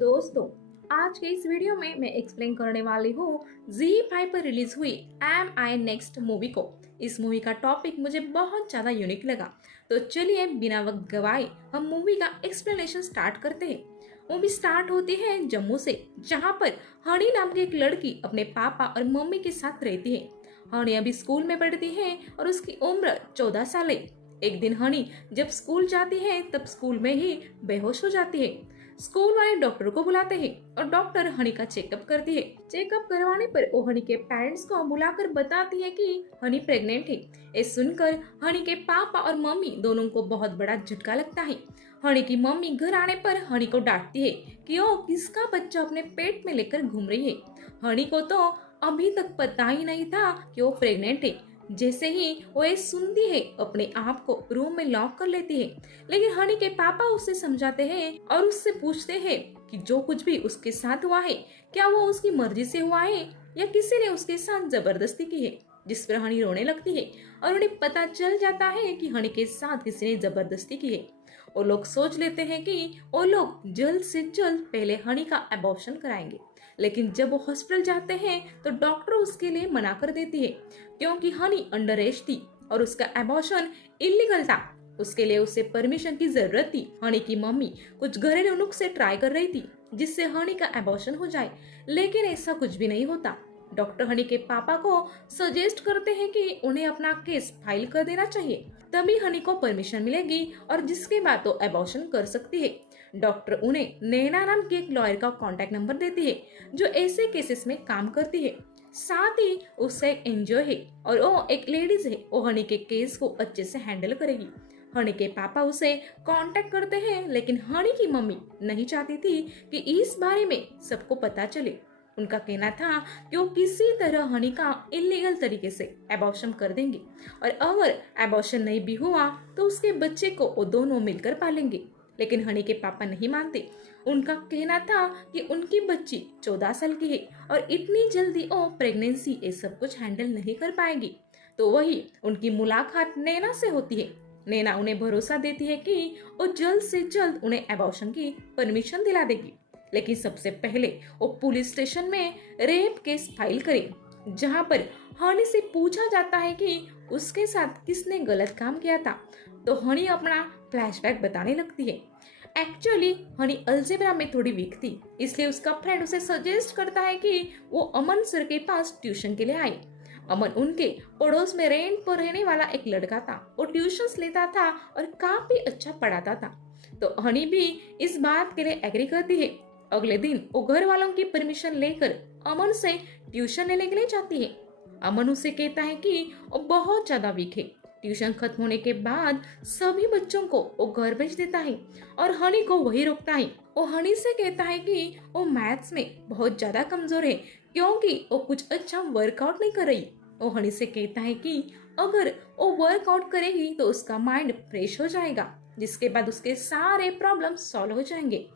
दोस्तों, आज के इस वीडियो में मैं एक्सप्लेन करने वाली हूँ ZEE5 पर रिलीज हुई एम आई नेक्स्ट मूवी को। इस मूवी का टॉपिक मुझे बहुत ज्यादा यूनिक लगा, तो चलिए बिना वक्त गवाए हम मूवी का एक्सप्लेनेशन स्टार्ट करते हैं। मूवी स्टार्ट होती है जम्मू से, जहाँ पर हनी नाम की एक लड़की अपने पापा और मम्मी के साथ रहती है। हनी अभी स्कूल में पढ़ती है और उसकी उम्र 14 साल है। एक दिन हनी जब स्कूल जाती है तब स्कूल में ही बेहोश हो जाती है। स्कूल वाले डॉक्टर को बुलाते हैं और डॉक्टर हनी का चेकअप करती है। चेकअप करवाने पर वो हनी के पेरेंट्स को बुलाकर बताती है कि हनी प्रेग्नेंट है। ये सुनकर हनी के पापा और मम्मी दोनों को बहुत बड़ा झटका लगता है। हनी की मम्मी घर आने पर हनी को डांटती है कि वो किसका बच्चा अपने पेट में लेकर घूम रही है। हनी को तो अभी तक पता ही नहीं था कि वो प्रेग्नेंट है। जैसे ही वो ये सुनती है अपने आप को रूम में लॉक कर लेती है। लेकिन हनी के पापा उसे समझाते हैं और उससे पूछते हैं कि जो कुछ भी उसके साथ हुआ है क्या वो उसकी मर्जी से हुआ है या किसी ने उसके साथ जबरदस्ती की है। जिस पर हनी रोने लगती है और उन्हें पता चल जाता है कि हनी के साथ किसी ने जबरदस्ती की है। वो लोग सोच लेते हैं कि वो लोग जल्द से जल्द पहले हनी का अबॉर्शन कराएंगे। लेकिन जब वो हॉस्पिटल जाते हैं तो डॉक्टर उसके लिए मना कर देती है, क्योंकि हनी अंडर एज थी और उसका अबॉर्शन इलीगल था। उसके लिए उसे परमिशन की जरूरत थी। हनी की मम्मी कुछ घरेलू नुस्खे ट्राई कर रही थी जिससे हनी का अबॉर्शन हो जाए, लेकिन ऐसा कुछ भी नहीं होता। डॉक्टर हनी के पापा को सजेस्ट करते हैं कि उन्हें अपना केस फाइल कर देना चाहिए, तभी हनी को परमिशन मिलेगी और जिसके बाद वो अबॉर्शन कर सकती है। डॉक्टर उन्हें नैना नाम की एक लॉयर का कॉन्टेक्ट नंबर देती है जो ऐसे केसेस में काम करती है। साथ ही उसका एक एनजीओ है और वो एक लेडीज है, वो हनी के केस को अच्छे से हैंडल करेगी। हनी के पापा उसे कांटेक्ट करते हैं, लेकिन हनी की मम्मी नहीं चाहती थी कि इस बारे में सबको पता चले। उनका कहना था कि वो किसी तरह हनी का इलीगल तरीके से अबॉर्शन कर देंगे और अगर अबॉर्शन नहीं भी हुआ तो उसके बच्चे को वो दोनों मिलकर पालेंगे। लेकिन हनी के पापा नहीं मानते। उनका कहना था कि उनकी बच्ची 14 साल की है और इतनी जल्दी वो प्रेगनेंसी ये सब कुछ हैंडल नहीं कर पाएगी। तो वही उनकी मुलाकात नैना से होती है। नैना उन्हें भरोसा देती है कि वो जल्द से जल्द उन्हें अबॉर्शन की परमिशन दिला देगी। लेकिन सबसे पहले वो पुलिस स्टेशन में रेप केस फाइल करे, जहां पर हनी से पूछा जाता है कि उसके साथ किसने गलत काम किया था। तो हनी अपना फ्लैशबैक बताने लगती है। एक्चुअली हनी अलजेब्रा में थोड़ी वीक थी, इसलिए उसका फ्रेंड उसे सजेस्ट करता है कि वो अमन सर के पास ट्यूशन के लिए आए। अमन उनके पड़ोस में रेंट पर रहने वाला एक लड़का था। वो ट्यूशंस लेता था और काफी अच्छा पढ़ाता था। तो हनी भी इस बात के लिए एग्री करती है। अगले दिन वो घर वालों की परमिशन लेकर अमन से ट्यूशन लेने के लिए जाती है। अमन उसे कहता है कि वो बहुत ज्यादा वीक है। ट्यूशन खत्म होने के बाद सभी बच्चों को वो घर भेज देता है और हनी को वही रोकता है। वो हनी से कहता है कि वो मैथ्स में बहुत ज्यादा कमजोर है, क्योंकि वो कुछ अच्छा वर्कआउट नहीं कर रही। वो हनी से कहता है कि अगर वो वर्कआउट करेगी तो उसका माइंड फ्रेश हो जाएगा, जिसके बाद उसके सारे प्रॉब्लम सॉल्व हो जाएंगे।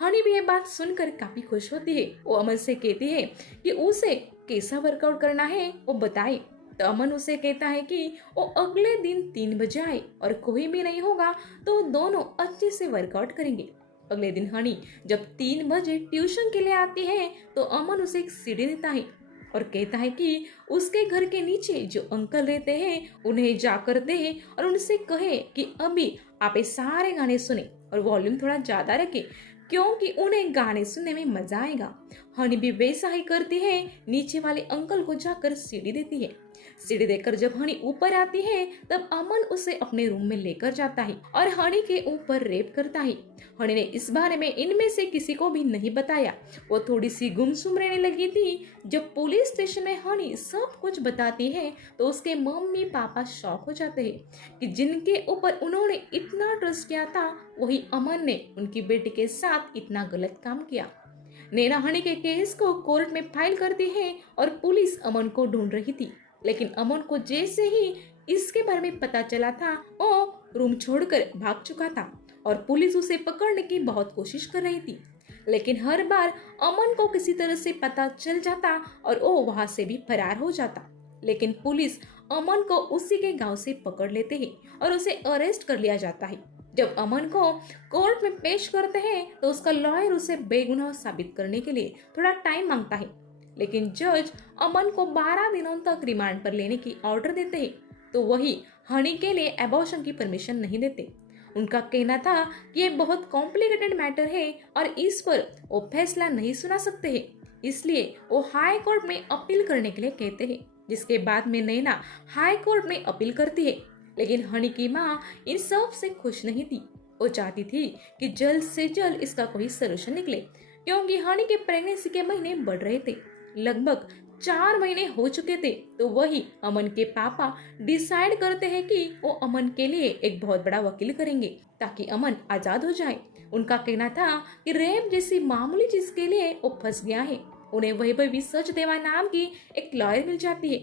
हनी भी ये बात सुनकर काफी खुश होती है। वो अमन से कहती है कि उसे कैसा वर्कआउट करना है वो बताए। तो अमन उसे कहता है कि वो अगले दिन 3 बजे आए और कोई भी नहीं होगा तो दोनों अच्छे से वर्कआउट करेंगे। अगले दिन हनी जब 3 बजे ट्यूशन के लिए आती है तो अमन उसे एक सीढ़ी देता है और कहता है कि उसके घर के नीचे जो अंकल रहते हैं उन्हें जाकर दे और उनसे कहे कि अभी आप ये सारे गाने सुने और वॉल्यूम थोड़ा ज्यादा रखे, क्योंकि उन्हें गाने सुनने में मजा आएगा। हनी भी वैसा ही करती है, नीचे वाले अंकल को जाकर सीढ़ी देती है। सीढ़ी देकर जब हनी ऊपर आती है तब अमन उसे अपने रूम में लेकर जाता है और हनी के ऊपर रेप करता है। हनी ने इस बारे में इनमें से किसी को भी नहीं बताया। वो थोड़ी सी गुमसुम रहने लगी थी। जब पुलिस स्टेशन में हनी सब कुछ बताती है तो उसके मम्मी पापा शॉक हो जाते हैं कि जिनके ऊपर उन्होंने इतना ट्रस्ट किया था वही अमन ने उनकी बेटी के साथ इतना गलत काम किया। नैना हनी के केस को कोर्ट में फाइल करती है और पुलिस अमन को ढूंढ रही थी। लेकिन अमन को जैसे ही इसके बारे में पता चला था वो रूम छोड़कर भाग चुका था और पुलिस उसे पकड़ने की बहुत कोशिश कर रही थी। लेकिन हर बार अमन को किसी तरह से पता चल जाता और वो वहां से भी फरार हो जाता। लेकिन पुलिस अमन को उसी के गांव से पकड़ लेते हैं और उसे अरेस्ट कर लिया जाता है। जब अमन को कोर्ट में पेश करते हैं तो उसका लॉयर उसे बेगुनाह साबित करने के लिए थोड़ा टाइम मांगता है, लेकिन जज अमन को 12 दिनों तक रिमांड पर लेने की ऑर्डर देते हैं तो वही हनी के लिए एबॉर्शन की परमिशन नहीं देते। उनका कहना था कि ये बहुत कॉम्प्लिकेटेड मैटर है और इस पर वो फैसला नहीं सुना सकते हैं, इसलिए वो हाई कोर्ट में अपील करने के लिए कहते हैं। जिसके बाद में नैना हाई कोर्ट में अपील करती है, लेकिन हनी की माँ इन सब से खुश नहीं थी। वो चाहती थी कि जल्द से जल्द इसका कोई सोल्यूशन निकले, क्योंकि हनी के प्रेगनेंसी के महीने बढ़ रहे थे। लगभग 4 महीने हो चुके थे तो वही अमन के पापा डिसाइड करते हैं कि वो अमन के लिए एक बहुत बड़ा वकील करेंगे ताकि अमन आजाद हो जाए। उनका कहना था कि रेप जैसी मामूली चीज के लिए वो फंस गया है। उन्हें वैभवी सचदेवा नाम की एक लॉयर मिल जाती है।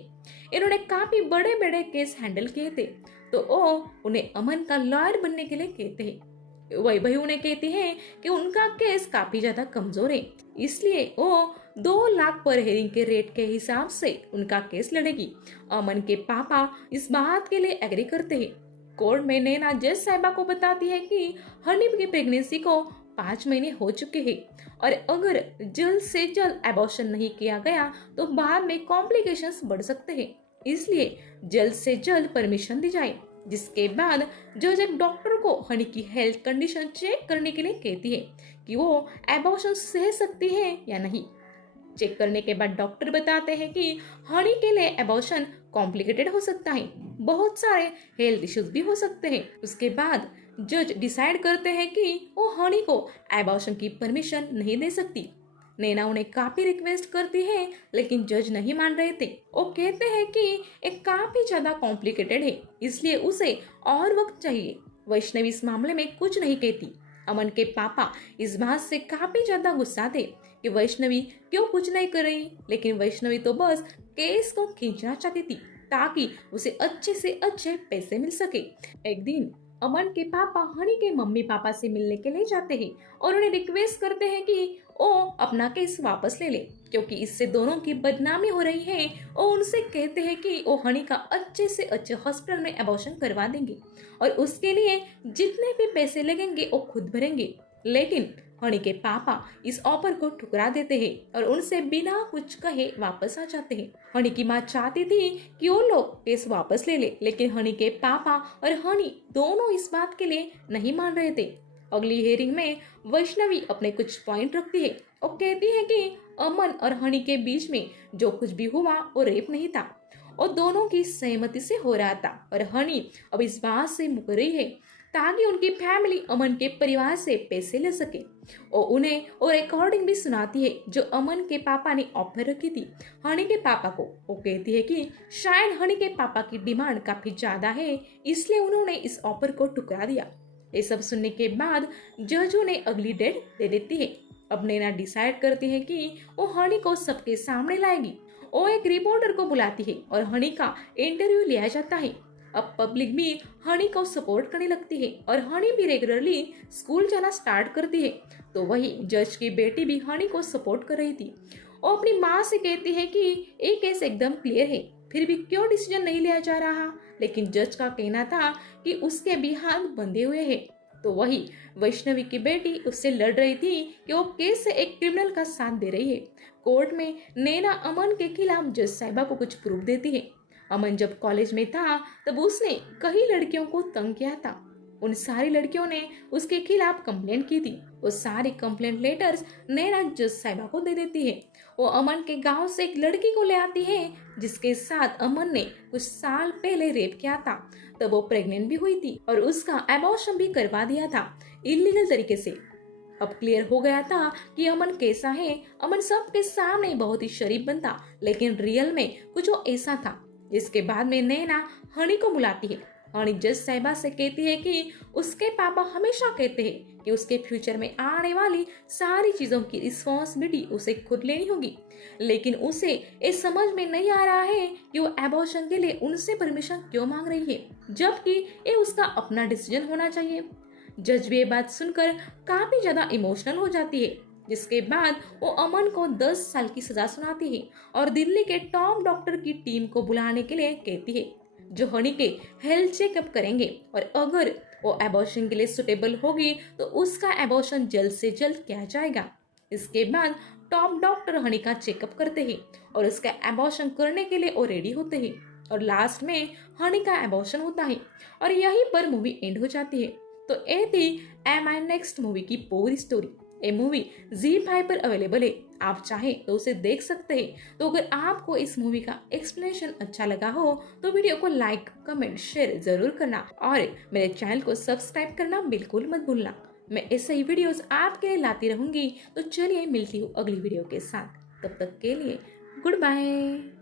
इन्होंने काफी बड़े बड़े केस हैंडल किए थे तो वो उन्हें अमन का लॉयर बनने के लिए कहते हैं। वैभवी उन्हें कहती है कि उनका केस काफी ज्यादा कमजोर है, इसलिए वो 2 लाख पर हेयरिंग के रेट के हिसाब से उनका केस लड़ेगी। अमन के पापा इस बात के लिए एग्री करते हैं। कोर्ट में नैना जज साहिबा को बताती है कि हनी की प्रेगनेंसी को 5 महीने हो चुके हैं और अगर जल्द से जल्द एबॉर्शन नहीं किया गया तो बाद में कॉम्प्लिकेशंस बढ़ सकते हैं, इसलिए जल्द से जल्द परमिशन दी जाए। जिसके बाद जज एक डॉक्टर को हनी की हेल्थ कंडीशन चेक करने के लिए कहती है कि वो एबॉर्शन सह सकती है या नहीं। चेक करने के बाद डॉक्टर बताते हैं कि हनी के लिए एबॉर्शन कॉम्प्लिकेटेड हो सकता है, बहुत सारे हेल्थ इश्यूज भी हो सकते हैं। उसके बाद जज डिसाइड करते हैं कि वो हनी को एबॉर्शन की परमिशन नहीं दे सकती। नैना उन्हें काफी रिक्वेस्ट करती है, लेकिन जज नहीं मान रहे थे। वो कहते हैं कि एक काफी ज्यादा कॉम्प्लिकेटेड है, इसलिए उसे और वक्त चाहिए। वैष्णवी इस मामले में कुछ नहीं कहती। अमन के पापा इस बात से काफी ज्यादा गुस्सा थे कि वैष्णवी क्यों कुछ नहीं कर रही, लेकिन वैष्णवी तो बस केस को खींचना चाहती थी ताकि उसे अच्छे से अच्छे पैसे मिल सके। एक दिन अमन के पापा हनी के मम्मी पापा से मिलने के लिए जाते हैं और उन्हें रिक्वेस्ट करते हैं कि वो अपना केस वापस ले ले, क्योंकि इससे दोनों की बदनामी हो रही है। और उनसे कहते हैं कि वो हनी का अच्छे से अच्छे हॉस्पिटल में एबॉर्शन करवा देंगे और उसके लिए जितने भी पैसे लगेंगे वो खुद भरेंगे। लेकिन हनी के पापा इस ऑफर को ठुकरा देते हैं और उनसे बिना कुछ कहे वापस आ जाते हैं। हनी की माँ चाहती थी कि वो लोग केस वापस ले ले, लेकिन हनी के पापा और हनी दोनों इस बात के लिए नहीं मान रहे थे। अगली हेयरिंग में वैष्णवी अपने कुछ पॉइंट रखती है। वो कहती है कि अमन और हनी के बीच में जो कुछ भी हुआ वो रेप नहीं था, और दोनों की सहमति से हो रहा था और हनी अब इस बात से मुकर रही है ताकि उनकी फैमिली अमन के परिवार से पैसे ले सके। और उन्हें और रिकॉर्डिंग भी सुनाती है जो अमन के पापा ने ऑफर रखी थी हनी के पापा को। वो कहती है कि शायद हनी के पापा की डिमांड काफी ज्यादा है, इसलिए उन्होंने इस ऑफर को ठुकरा दिया। ये सब सुनने के बाद जज उन्हें अगली डेट दे देती है। अब नैना डिसाइड करती है कि वो हनी को सबके सामने लाएगी। वो एक रिपोर्टर को बुलाती है और हनी का इंटरव्यू लिया जाता है। अब पब्लिक भी हनी को सपोर्ट करने लगती है और हनी भी रेगुलरली स्कूल जाना स्टार्ट करती है। तो वही जज की बेटी भी हनी को सपोर्ट कर रही थी। वो अपनी माँ से कहती है कि ये केस एकदम क्लियर है, फिर भी क्यों डिसीजन नहीं लिया जा रहा। लेकिन जज का कहना था कि उसके भी हाथ बंधे हुए हैं। तो वही वैष्णवी की बेटी उससे लड़ रही थी कि वो केस से एक क्रिमिनल का साथ दे रही है। कोर्ट में नैना अमन के खिलाफ जज साहिबा को कुछ प्रूफ देती है। अमन जब कॉलेज में था तब उसने कई लड़कियों को तंग किया था। उन सारी लड़कियों ने उसके खिलाफ कंप्लेंट की थी। वो सारी कंप्लेंट लेटर्स नैना जज साहिबा को दे देती है। वो अमन के गांव से एक लड़की को ले आती है जिसके साथ अमन ने कुछ साल पहले रेप किया था। तब वो प्रेग्नेंट भी हुई थी और उसका एबॉर्शन भी करवा दिया था इलीगल तरीके से। अब क्लियर हो गया था कि अमन कैसा है। अमन सबके सामने बहुत ही शरीफ बनता, लेकिन रियल में कुछ वो ऐसा था। इसके बाद में नैना हनी को बुलाती है। हनी जज साहिबा से कहती है कि उसके पापा हमेशा कहते हैं कि उसके फ्यूचर में आने वाली सारी चीजों की रिस्पॉन्सिबिलिटी उसे खुद लेनी होगी, लेकिन उसे ये समझ में नहीं आ रहा है कि वो एबॉर्शन के लिए उनसे परमिशन क्यों मांग रही है, जबकि ये उसका अपना डिसीजन होना चाहिए। जज भी ये बात सुनकर काफी ज्यादा इमोशनल हो जाती है, जिसके बाद वो अमन को 10 साल की सजा सुनाती है और दिल्ली के टॉप डॉक्टर की टीम को बुलाने के लिए कहती है जो हनी के हेल्थ चेकअप करेंगे, और अगर वो एबॉर्शन के लिए सुटेबल होगी तो उसका एबॉर्शन जल्द से जल्द किया जाएगा। इसके बाद टॉप डॉक्टर हनी का चेकअप करते हैं और उसका एबॉर्शन करने के लिए वो रेडी होते हैं और लास्ट में हनी का एबॉर्शन होता है और यहीं पर मूवी एंड हो जाती है। तो ये थी एम आई नेक्स्ट मूवी की पूरी स्टोरी। ये मूवी ZEE5 पर अवेलेबल है, आप चाहें तो उसे देख सकते हैं। तो अगर आपको इस मूवी का एक्सप्लेनेशन अच्छा लगा हो तो वीडियो को लाइक कमेंट शेयर जरूर करना और मेरे चैनल को सब्सक्राइब करना बिल्कुल मत भूलना। मैं ऐसे ही वीडियोस आपके लिए लाती रहूंगी। तो चलिए मिलती हूँ अगली वीडियो के साथ, तब तक के लिए गुड बाय।